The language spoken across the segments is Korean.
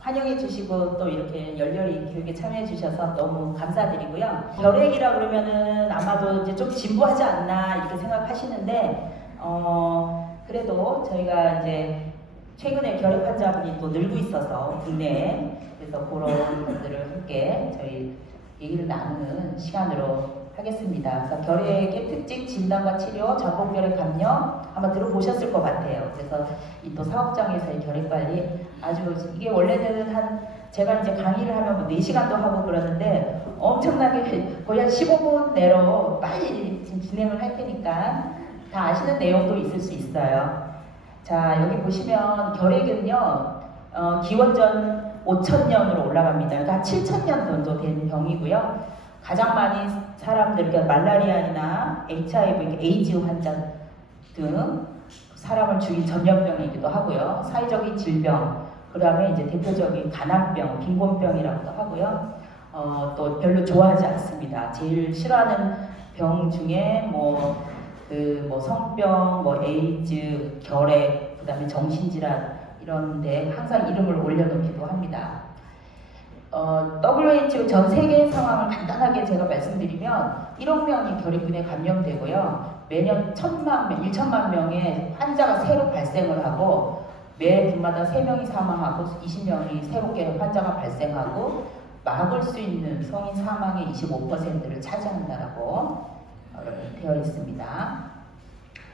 환영해 주시고 또 이렇게 열렬히 교육에 참여해 주셔서 너무 감사드리고요. 결핵이라 그러면은 아마도 이제 좀 진부하지 않나 이렇게 생각하시는데 그래도 저희가 이제 최근에 결핵 환자분이 또 늘고 있어서 국내에 그래서 그런 것들을 함께 저희 얘기를 나누는 시간으로 하겠습니다. 그래서 결핵의 특징, 진단과 치료, 전복결핵 감염 아마 들어보셨을 것 같아요. 그래서 이 또 사업장에서의 결핵 관리 아주 이게 원래는 제가 이제 강의를 하면 뭐 4시간도 하고 그러는데 엄청나게 거의 한 15분 내로 빨리 지금 진행을 할 테니까 다 아시는 내용도 있을 수 있어요. 자, 여기 보시면 결핵은요 기원전 5,000년으로 올라갑니다. 그러니까 7,000년 정도 된 병이고요. 가장 많이 사람들, 그러니까 말라리아나 HIV, 에이즈 환자 등 사람을 죽인 전염병이기도 하고요. 사회적인 질병, 그 다음에 이제 대표적인 간암병, 빈곤병이라고도 하고요. 또 별로 좋아하지 않습니다. 제일 싫어하는 병 중에 성병, 에이즈, 결핵, 그 다음에 정신질환 이런데 항상 이름을 올려놓기도 합니다. WHO 전 세계 상황을 간단하게 제가 말씀드리면 1억 명이 결핵균에 감염되고요. 매년 1천만 명의 환자가 새로 발생을 하고 매 분마다 3명이 사망하고 20명이 새롭게 환자가 발생하고 막을 수 있는 성인 사망의 25%를 차지한다라고 되어 있습니다.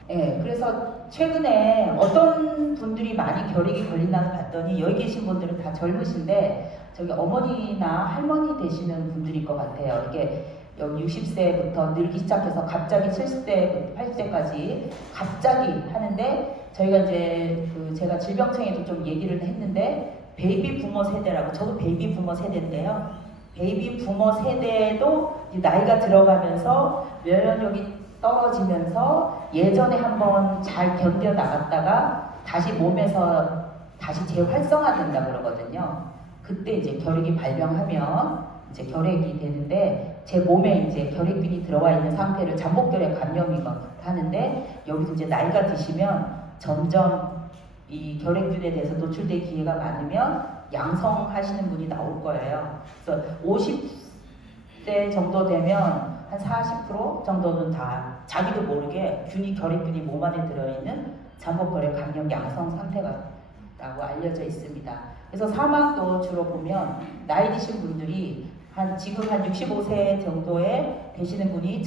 네, 그래서 최근에 어떤 분들이 많이 결핵이 걸린다고 봤더니 여기 계신 분들은 다 젊으신데 저기 어머니나 할머니 되시는 분들일 것 같아요. 이게 여기 60세부터 늘기 시작해서 갑자기 70세, 80세까지 갑자기 하는데 저희가 이제 제가 질병청에도 좀 얘기를 했는데 베이비 부머 세대라고, 저도 베이비 부머 세대인데요. 베이비 부머 세대도 나이가 들어가면서 면역력이 떨어지면서 예전에 한번 잘 견뎌 나갔다가 다시 몸에서 다시 재활성화된다 그러거든요. 그때 이제 결핵이 발병하면 이제 결핵이 되는데 제 몸에 이제 결핵균이 들어와 있는 상태를 잠복결핵 감염이고 하는데 여기서 이제 나이가 드시면 점점 이 결핵균에 대해서 노출될 기회가 많으면 양성하시는 분이 나올 거예요. 그래서 50대 정도 되면 한 40% 정도는 다 자기도 모르게 결핵균이 몸 안에 들어있는 잠복결핵 감염 양성 상태라고 알려져 있습니다. 그래서 사망도 주로 보면 나이 드신 분들이 지금 한 65세 정도에 되시는 분이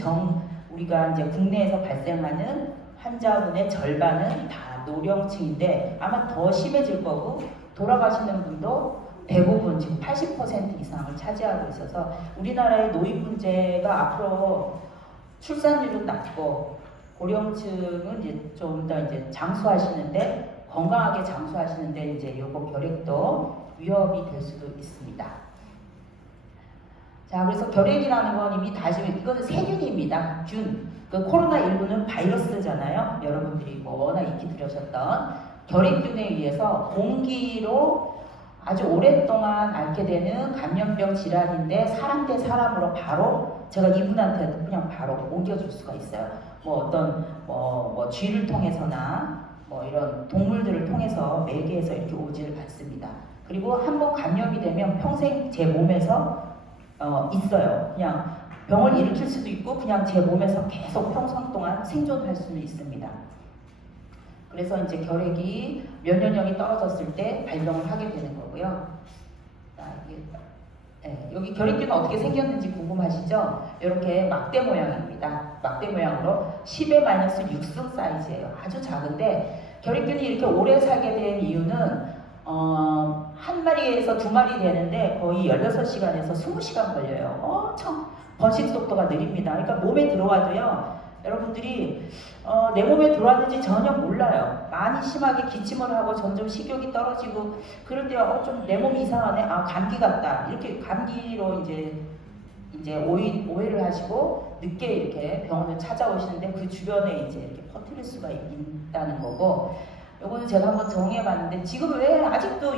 우리가 이제 국내에서 발생하는 환자분의 절반은 다 노령층인데 아마 더 심해질 거고 돌아가시는 분도 대부분 지금 80% 이상을 차지하고 있어서 우리나라의 노인 문제가 앞으로 출산율은 낮고 고령층은 이제 좀 더 이제 장수하시는데 건강하게 장수하시는데 이제 요거 결핵도 위협이 될 수도 있습니다. 자, 그래서 결핵이라는 건 이미 이거는 세균입니다. 균. 코로나19는 바이러스잖아요. 여러분들이 워낙 익히 들으셨던 결핵균에 의해서 공기로 아주 오랫동안 앓게 되는 감염병 질환인데 사람 대 사람으로 바로 제가 이분한테도 그냥 바로 옮겨줄 수가 있어요. 쥐를 통해서나 이런 동물들을 통해서 매개해서 이렇게 오지를 받습니다. 그리고 한번 감염이 되면 평생 제 몸에서 있어요. 그냥 병을 일으킬 수도 있고 그냥 제 몸에서 계속 평생 동안 생존할 수는 있습니다. 그래서 이제 결핵이 면역력이 떨어졌을 때 발병을 하게 되는 거고요. 여기 결핵균은 어떻게 생겼는지 궁금하시죠? 이렇게 막대 모양입니다. 막대 모양으로 10-6승 사이즈예요. 아주 작은데 결핵균이 이렇게 오래 살게 된 이유는 한 마리에서 2마리 되는데 거의 16시간에서 20시간 걸려요. 엄청 번식 속도가 느립니다. 그러니까 몸에 들어와도요. 여러분들이 내 몸에 들어왔는지 전혀 몰라요. 많이 심하게 기침을 하고 점점 식욕이 떨어지고 그럴 때 좀 내 몸이 이상하네. 감기 같다. 이렇게 감기로 이제 오해를 하시고 늦게 이렇게 병원을 찾아오시는데 그 주변에 이제 이렇게 퍼뜨릴 수가 있다는 거고 요거는 제가 한번 정해봤는데 지금 왜 아직도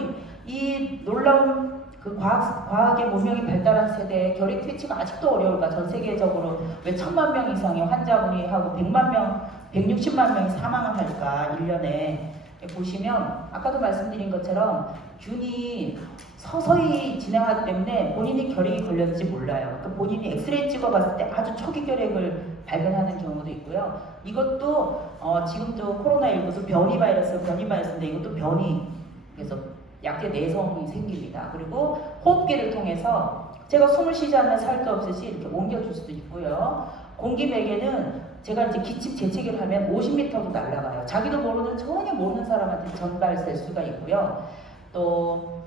이 놀라운 과학의 문명이 발달한 세대에 결핵 퇴치가 아직도 어려울까? 전 세계적으로 왜 1000만 명 이상의 환자분이 하고 100만 명, 160만 명이 사망을 할까? 1년에. 보시면 아까도 말씀드린 것처럼 균이 서서히 진행하기 때문에 본인이 결핵이 걸렸는지 몰라요. 그러니까 본인이 엑스레이 찍어봤을 때 아주 초기 결핵을 발견하는 경우도 있고요. 이것도 지금도 코로나19도 변이 바이러스인데 이것도 변이, 그래서 약제 내성이 생깁니다. 그리고 호흡기를 통해서 제가 숨을 쉬지 않는 살도 없듯이 이렇게 옮겨줄 수도 있고요. 공기 매개는 제가 이제 기침 재채기를 하면 50m도 날아가요. 자기도 모르는, 전혀 모르는 사람한테 전달될 수가 있고요. 또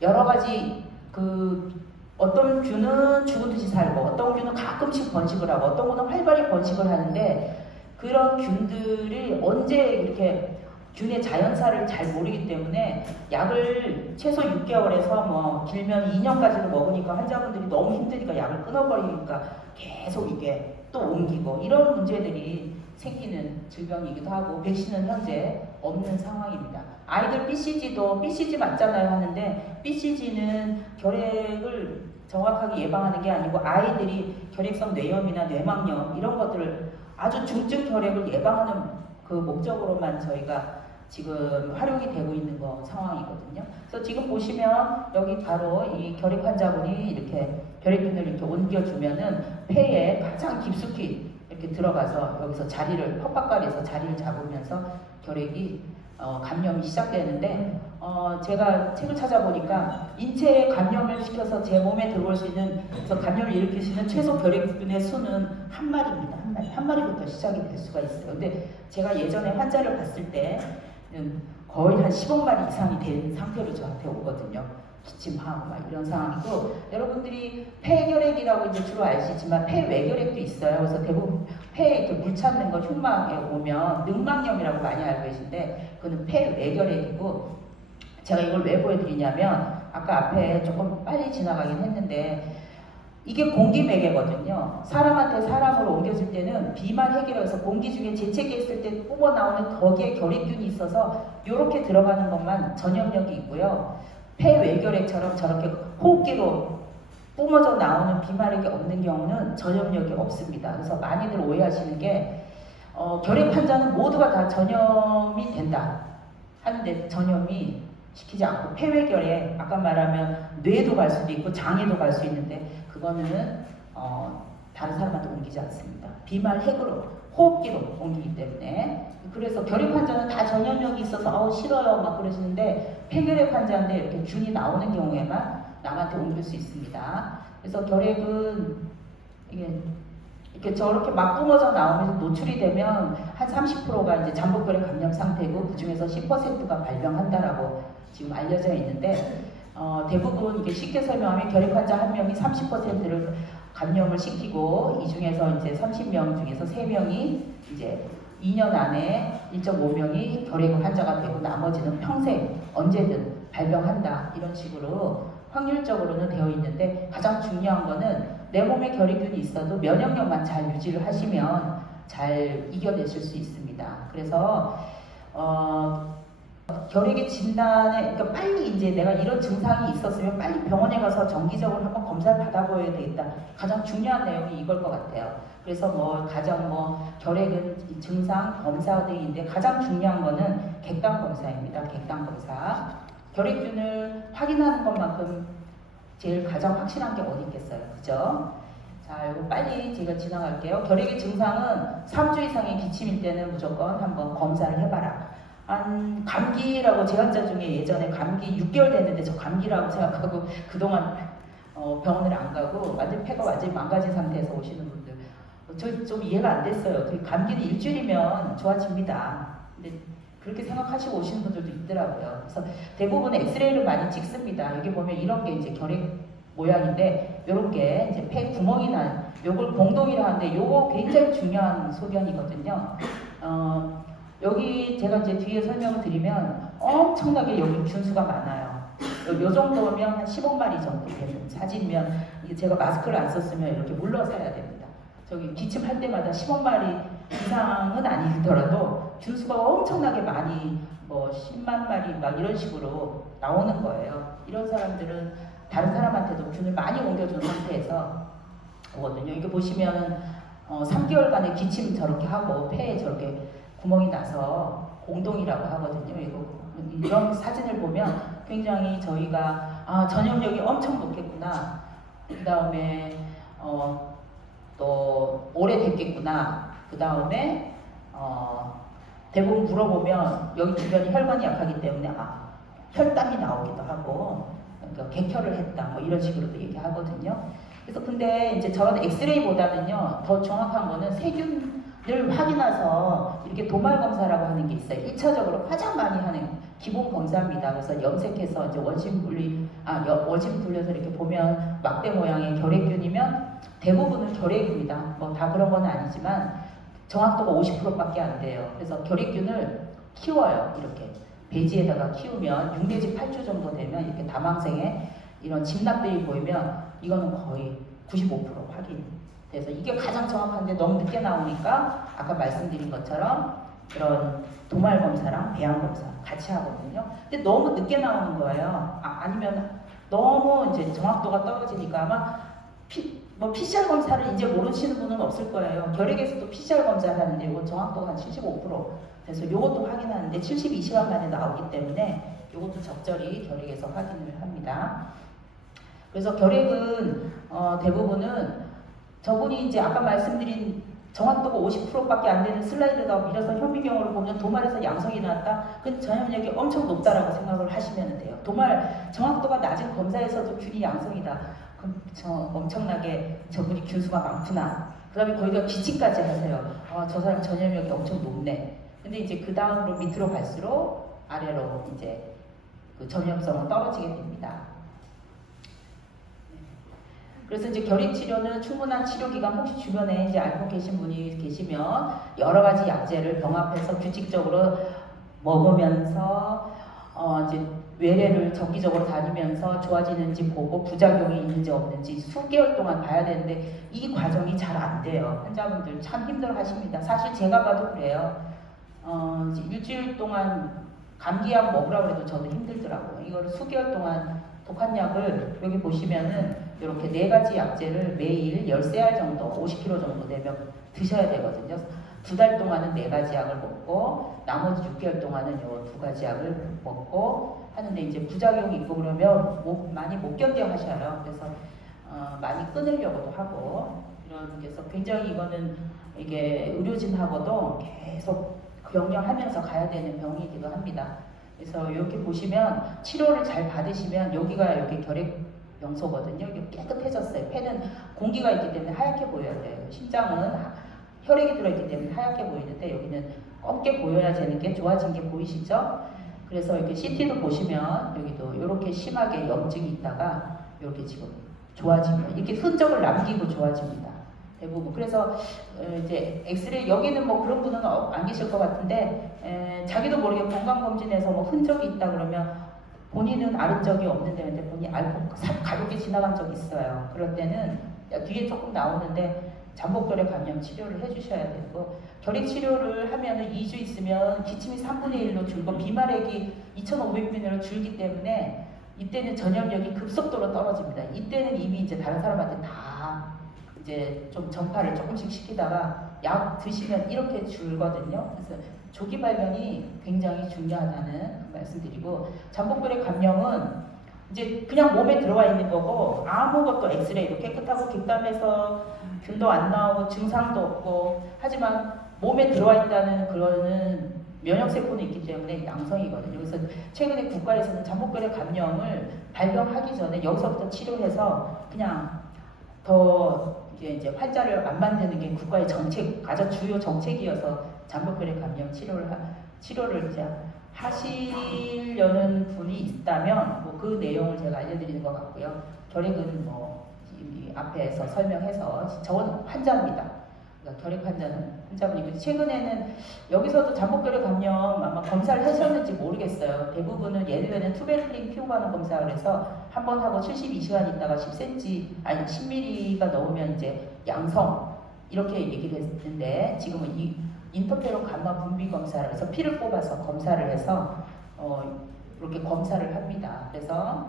여러 가지 어떤 균은 죽은 듯이 살고, 어떤 균은 가끔씩 번식을 하고, 어떤 균은 활발히 번식을 하는데, 그런 균들이 언제 이렇게 균의 자연사를 잘 모르기 때문에 약을 최소 6개월에서 뭐 길면 2년까지도 먹으니까 환자분들이 너무 힘드니까 약을 끊어버리니까 계속 이게 또 옮기고, 이런 문제들이 생기는 질병이기도 하고, 백신은 현재 없는 상황입니다. 아이들 BCG 맞잖아요 하는데, BCG는 결핵을 정확하게 예방하는 게 아니고 아이들이 결핵성 뇌염이나 뇌막염 이런 것들을, 아주 중증 결핵을 예방하는 그 목적으로만 저희가 지금 활용이 되고 있는 상황이거든요. 그래서 지금 보시면 여기 바로 이 결핵 환자분이 이렇게 결핵균을 이렇게 옮겨주면은 폐에 가장 깊숙이 이렇게 들어가서 여기서 턱박갈에서 자리를 잡으면서 결핵이 감염이 시작되는데, 제가 책을 찾아보니까 인체에 감염을 시켜서 제 몸에 들어올 수 있는, 그래서 감염을 일으킬 수 있는 최소 결핵균의 수는 한 마리입니다. 한 마리부터 시작이 될 수가 있어요. 근데 제가 예전에 환자를 봤을 때는 거의 한 10억 마리 이상이 된 상태로 저한테 오거든요. 기침하고 막 이런 상황이고, 여러분들이 폐결핵이라고 이제 주로 아시지만 폐외결핵도 있어요. 그래서 대부분 폐에 이렇게 물 찾는 거 흉막에 오면 늑막염이라고 많이 알고 계신데, 그거는 폐외결핵이고, 제가 이걸 왜 보여드리냐면 아까 앞에 조금 빨리 지나가긴 했는데, 이게 공기매개거든요. 사람한테 사람으로 옮겨질 때는 비만 핵이라서 공기 중에 재채기 했을 때 뽑아 나오는 거기에 결핵균이 있어서 이렇게 들어가는 것만 전염력이 있고요. 폐외결핵처럼 저렇게 호흡기로 뿜어져 나오는 비말액이 없는 경우는 전염력이 없습니다. 그래서 많이들 오해하시는 게 결핵 환자는 모두가 다 전염이 된다 하는데, 전염이 시키지 않고 폐외결핵, 아까 말하면 뇌도 갈 수도 있고 장에도 갈 수 있는데, 그거는 다른 사람한테 옮기지 않습니다. 비말 핵으로, 호흡기로 옮기기 때문에. 그래서 결핵 환자는 다 전염력이 있어서 싫어요 막 그러시는데, 폐결핵 환자인데 이렇게 균이 나오는 경우에만 남한테 옮길 수 있습니다. 그래서 결핵은 이게 이렇게 저렇게 막 뿜어져 나오면서 노출이 되면 한 30%가 이제 잠복결핵 감염 상태고, 그 중에서 10%가 발병한다라고 지금 알려져 있는데, 대부분 이게 쉽게 설명하면 결핵 환자 한 명이 30%를 감염을 시키고, 이 중에서 이제 30명 중에서 3명이 이제 2년 안에 1.5명이 결핵 환자가 되고, 나머지는 평생 언제든 발병한다, 이런 식으로 확률적으로는 되어 있는데, 가장 중요한 거는 내 몸에 결핵균이 있어도 면역력만 잘 유지를 하시면 잘 이겨내실 수 있습니다. 그래서 결핵의 진단에, 그러니까 빨리 이제 내가 이런 증상이 있었으면 빨리 병원에 가서 정기적으로 한번 검사를 받아보아야 되겠다. 가장 중요한 내용이 이걸 것 같아요. 그래서 가장 결핵은 증상 검사 등인데, 가장 중요한 거는 객당 검사입니다. 객당 검사. 결핵균을 확인하는 것만큼 제일 가장 확실한 게 어디 있겠어요, 그죠? 자, 이거 빨리 제가 지나갈게요. 결핵의 증상은 3주 이상의 기침일 때는 무조건 한번 검사를 해봐라. 감기라고, 제 환자 중에 예전에 감기 6개월 됐는데 저 감기라고 생각하고 그동안 병원을 안 가고 완전 폐가 완전히 망가진 상태에서 오시는 분들, 저 좀 이해가 안 됐어요. 감기는 일주일이면 좋아집니다. 근데 그렇게 생각하시고 오시는 분들도 있더라고요. 그래서 대부분 엑스레이를 많이 찍습니다. 여기 보면 이런 게 이제 결핵 모양인데, 요런 게 이제 폐 구멍이 난, 요걸 공동이라 하는데, 요거 굉장히 중요한 소견이거든요. 여기 제가 이제 뒤에 설명을 드리면 엄청나게 여기 균수가 많아요. 요 정도면 한 10억 마리 정도 되는 사진이면, 이게 제가 마스크를 안 썼으면 이렇게 물러서야 됩니다. 저기 기침할 때마다 10억 마리 이상은 아니더라도 균수가 엄청나게 많이 10만 마리 막 이런 식으로 나오는 거예요. 이런 사람들은 다른 사람한테도 균을 많이 옮겨준 상태에서 오거든요. 이게 보시면은 3개월간의 기침 저렇게 하고 폐에 저렇게 구멍이 나서 공동이라고 하거든요. 이런 사진을 보면 굉장히 저희가 전염력이 엄청 높겠구나. 그 다음에 또 오래됐겠구나. 그 다음에 대부분 물어보면 여기 주변이 혈관이 약하기 때문에 혈당이 나오기도 하고 그러니까 객혈을 했다 뭐 이런 식으로도 얘기하거든요. 그래서 근데 이제 저런 엑스레이보다는요 더 정확한 거는 세균을 확인해서 이렇게 도말 검사라고 하는 게 있어요. 1차적으로 가장 많이 하는 기본 검사입니다. 그래서 염색해서 이제 원심 분려서 이렇게 보면 막대 모양의 결핵균이면 대부분은 결핵입니다. 뭐 다 그런 건 아니지만 정확도가 50%밖에 안 돼요. 그래서 결핵균을 키워요. 이렇게 배지에다가 키우면 6 내지 8주 정도 되면 이렇게 다망생에 이런 진납들이 보이면 이거는 거의 95% 확인. 그래서 이게 가장 정확한데 너무 늦게 나오니까 아까 말씀드린 것처럼 그런 도말 검사랑 배양 검사 같이 하거든요. 근데 너무 늦게 나오는 거예요. 아니면 너무 이제 정확도가 떨어지니까 아마 PCR 검사를 이제 모르시는 분은 없을 거예요. 결핵에서도 PCR 검사를 하는데 이거 정확도가 한 75%. 그래서 이것도 확인하는데 72시간 만에 나오기 때문에 이것도 적절히 결핵에서 확인을 합니다. 그래서 결핵은 대부분은 저분이 이제 아까 말씀드린 정확도가 50%밖에 안 되는 슬라이드가 밀어서 현미경으로 보면 도말에서 양성이 나왔다. 그 전염력이 엄청 높다라고 생각을 하시면 돼요. 도말 정확도가 낮은 검사에서도 균이 양성이다. 그럼 엄청나게 저분이 균수가 많구나. 그 다음에 거기다 기침까지 하세요. 저 사람 전염력이 엄청 높네. 근데 이제 그 다음으로 밑으로 갈수록 아래로 이제 그 전염성은 떨어지게 됩니다. 그래서 이제 결핵 치료는 충분한 치료 기간 혹시 주변에 이제 앓고 계신 분이 계시면 여러 가지 약제를 병합해서 규칙적으로 먹으면서 이제 외래를 정기적으로 다니면서 좋아지는지 보고 부작용이 있는지 없는지 수개월 동안 봐야 되는데 이 과정이 잘 안 돼요. 환자분들 참 힘들어 하십니다. 사실 제가 봐도 그래요. 이제 일주일 동안 감기약 먹으라고 해도 저도 힘들더라고요. 이거를 수개월 동안 독한 약을 여기 보시면은 이렇게 4가지 약제를 매일 13알 정도, 50kg 정도 되면 드셔야 되거든요. 2달 동안은 4가지 약을 먹고 나머지 6개월 동안은 요 2가지 약을 먹고 하는데 이제 부작용이 있고 그러면 많이 못 견뎌 하셔요. 그래서 많이 끊으려고도 하고 그래서 굉장히 이거는 이게 의료진하고도 계속 병령하면서 가야 되는 병이기도 합니다. 그래서 이렇게 보시면 치료를 잘 받으시면 여기가 이렇게 결핵 영소거든요. 이게 깨끗해졌어요. 폐는 공기가 있기 때문에 하얗게 보여야 돼요. 심장은 혈액이 들어있기 때문에 하얗게 보이는데 여기는 검게 보여야 되는 게 좋아진 게 보이시죠? 그래서 이렇게 CT도 보시면 여기도 이렇게 심하게 염증이 있다가 이렇게 지금 좋아지고 이렇게 흔적을 남기고 좋아집니다. 대부분. 그래서 이제 엑스레이 여기는 뭐 그런 분은 안 계실 것 같은데 자기도 모르게 건강검진에서 뭐 흔적이 있다 그러면 본인은 앓은 적이 없는데 근데 본인이 앓고 가볍게 지나간 적이 있어요. 그럴 때는 뒤에 조금 나오는데 잠복결핵 감염 치료를 해주셔야 되고 결핵 치료를 하면은 2주 있으면 기침이 3분의 1로 줄고 비말액이 2,500ml로 줄기 때문에 이때는 전염력이 급속도로 떨어집니다. 이때는 이미 이제 다른 사람한테 다 이제 좀 전파를 조금씩 시키다가 약 드시면 이렇게 줄거든요. 그래서 조기 발견이 굉장히 중요하다는 말씀드리고 잠복결핵 감염은 이제 그냥 몸에 들어와 있는 거고 아무것도 엑스레이로 깨끗하고 객담에서 균도 안 나오고 증상도 없고 하지만 몸에 들어와 있다는 그거는 면역세포는 있기 때문에 양성이거든요. 그래서 최근에 국가에서는 잠복결핵 감염을 발병하기 전에 여기서부터 치료해서 그냥 더 이제 환자를 안 만드는 게 국가의 정책, 가장 주요 정책이어서 잠복결핵 감염 치료를 이제 하시려는 분이 있다면 뭐 그 내용을 제가 알려드리는 것 같고요. 결핵은 뭐 앞에서 설명해서 저는 환자입니다. 그러니까 결핵 환자분이고 최근에는 여기서도 잠복결핵 감염 아마 검사를 하셨는지 모르겠어요. 대부분은 예전에는 투베클린 피우 가는 검사를 해서 한 번 하고 72시간 있다가 10cm 아니 10mm가 넘으면 이제 양성 이렇게 얘기를 했는데 지금은 이 인터페론 감마 분비 검사를 해서 피를 뽑아서 검사를 해서 이렇게 검사를 합니다. 그래서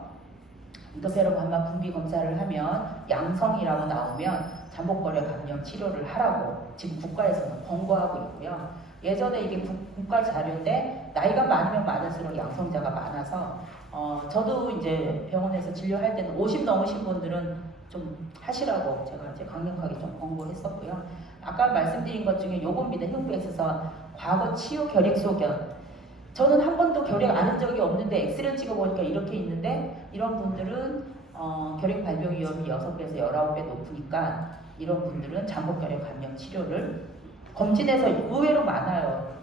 인터페론 감마 분비 검사를 하면 양성이라고 나오면 잠복결핵 감염 치료를 하라고 지금 국가에서는 권고하고 있고요. 예전에 이게 국가 자료인데 나이가 많으면 많을수록 양성자가 많아서 저도 이제 병원에서 진료할 때는 50 넘으신 분들은 좀 하시라고 제가 이제 강력하게 좀 권고했었고요. 아까 말씀드린 것 중에 요겁니다. 흉부엑스선 과거 치유 결핵 소견. 저는 한 번도 결핵 앓은 적이 없는데 엑스레이 찍어보니까 이렇게 있는데 이런 분들은 결핵 발병 위험이 6배에서 19배 높으니까 이런 분들은 잠복결핵 감염 치료를 검진해서 의외로 많아요.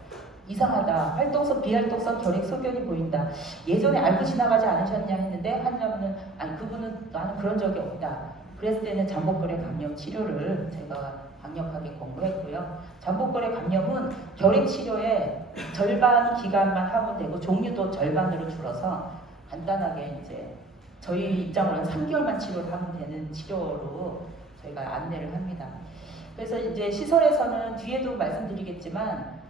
이상하다. 활동성, 비활동성 결핵 소견이 보인다. 예전에 알고 지나가지 않으셨냐 했는데 환자분은 아니 그분은 나는 그런 적이 없다. 그랬을 때는 잠복결핵 감염 치료를 제가 강력하게 권고했고요. 잠복결핵 감염은 결핵 치료의 절반 기간만 하면 되고 종류도 절반으로 줄어서 간단하게 이제 저희 입장으로는 3개월만 치료를 하면 되는 치료로 저희가 안내를 합니다. 그래서 이제 시설에서는 뒤에도 말씀드리겠지만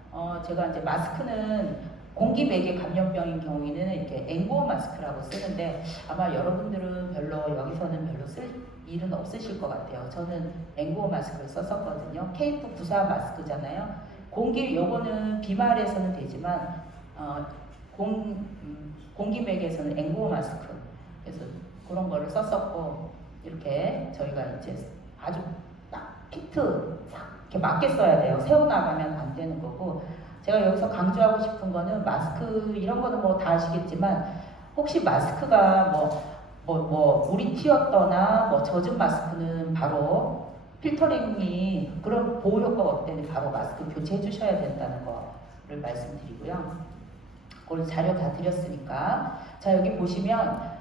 제가 이제 마스크는 공기매개 감염병인 경우에는 이렇게 N95 마스크라고 쓰는데 아마 여러분들은 별로 여기서는 별로 쓸 일은 없으실 것 같아요. 저는 N95 마스크를 썼었거든요. KF94 마스크잖아요. 요거는 비말에서는 되지만 공기매개에서는 N95 마스크 그래서 그런 거를 썼었고 이렇게 저희가 이제 아주 딱 피트 딱 이렇게 맞게 써야 돼요. 세워나가면 안 되는 거고 제가 여기서 강조하고 싶은 거는 마스크 이런 거는 뭐 다 아시겠지만 혹시 마스크가 물이 튀었거나 젖은 마스크는 바로 필터링이 그런 보호 효과가 없기 때문에 바로 마스크 교체해 주셔야 된다는 거를 말씀드리고요. 오늘 자료 다 드렸으니까 자 여기 보시면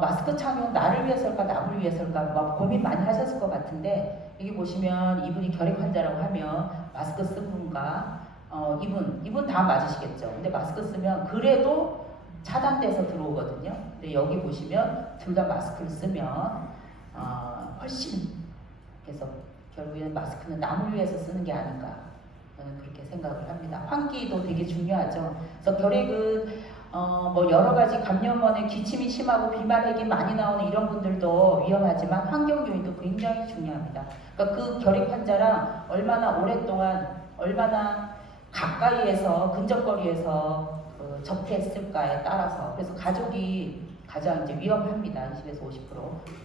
마스크 착용 나를 위해서일까 남을 위해서일까 고민 많이 하셨을 것 같은데 여기 보시면 이분이 결핵 환자라고 하면 마스크 쓴 분과 이분 다 맞으시겠죠. 근데 마스크 쓰면 그래도 차단돼서 들어오거든요. 근데 여기 보시면 둘 다 마스크를 쓰면 훨씬 그래서 결국에는 마스크는 남을 위해서 쓰는 게 아닌가 저는 그렇게 생각을 합니다. 환기도 되게 중요하죠. 그래서 결핵은 여러 가지 감염원의 기침이 심하고 비말핵이 많이 나오는 이런 분들도 위험하지만 환경 요인도 굉장히 중요합니다. 그러니까 그 결핵 환자랑 얼마나 오랫동안 얼마나 가까이에서 근접거리에서 접촉했을까에 따라서 그래서 가족이 가장 이제 위험합니다. 20에서 50%.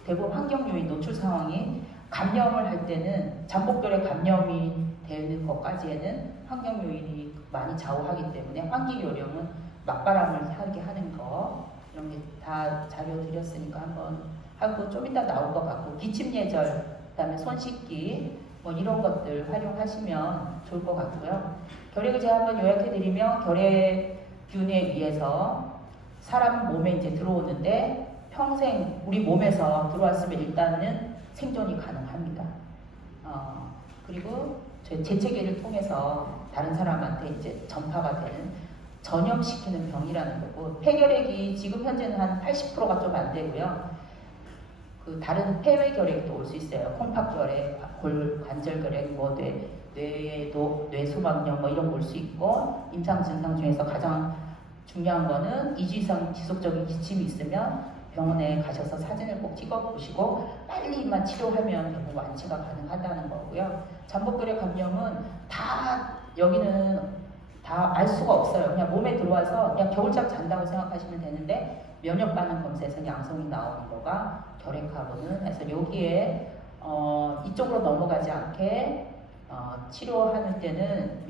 대부분 환경 요인 노출 상황이 감염을 할 때는 잠복결핵 감염이 되는 것까지에는 환경 요인이 많이 좌우하기 때문에 환기 요령은 맞바람을 하게 하는 거 이런 게 다 자료 드렸으니까 한번 하고 좀 이따 나올 것 같고 기침 예절 그다음에 손 씻기 이런 것들 활용하시면 좋을 것 같고요. 결핵을 제가 한번 요약해 드리면 결핵균에 의해서 사람 몸에 이제 들어오는데 평생 우리 몸에서 들어왔으면 일단은 생존이 가능합니다. 그리고 저희 재채기를 통해서 다른 사람한테 이제 전파가 되는 전염시키는 병이라는 거고 폐결핵이 지금 현재는 한 80%가 좀 안 되고요. 그 다른 폐외결핵도 올 수 있어요. 콩팥결핵, 관절결핵, 뇌소막염 이런 거 올 수 있고 임상 증상 중에서 가장 중요한 거는 2주 이상 지속적인 기침이 있으면 병원에 가셔서 사진을 꼭 찍어보시고 빨리만 치료하면 결국 완치가 가능하다는 거고요. 잠복결핵 감염은 여기는 다 알 수가 없어요. 그냥 몸에 들어와서 그냥 겨울잠 잔다고 생각하시면 되는데 면역 반응 검사에서 양성이 나오는 거가 결핵하고는 해서 여기에 이쪽으로 넘어가지 않게 치료하는 때는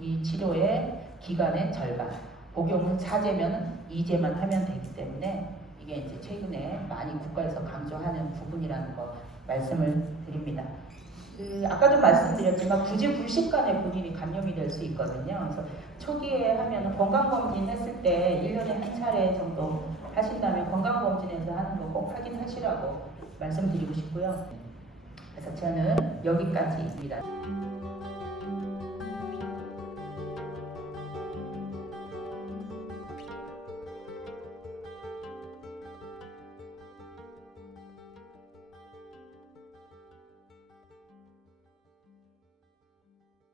이 치료의 기간의 절반 복용은 4제면 2제만 하면 되기 때문에 이게 이제 최근에 많이 국가에서 강조하는 부분이라는 거 말씀을 드립니다. 아까도 말씀드렸지만 부지불식간에 본인이 감염이 될 수 있거든요. 그래서 초기에 하면 건강검진 했을 때 1년에 한 차례 정도 하신다면 건강검진에서 하는 거 꼭 확인하시라고 말씀드리고 싶고요. 그래서 저는 여기까지입니다.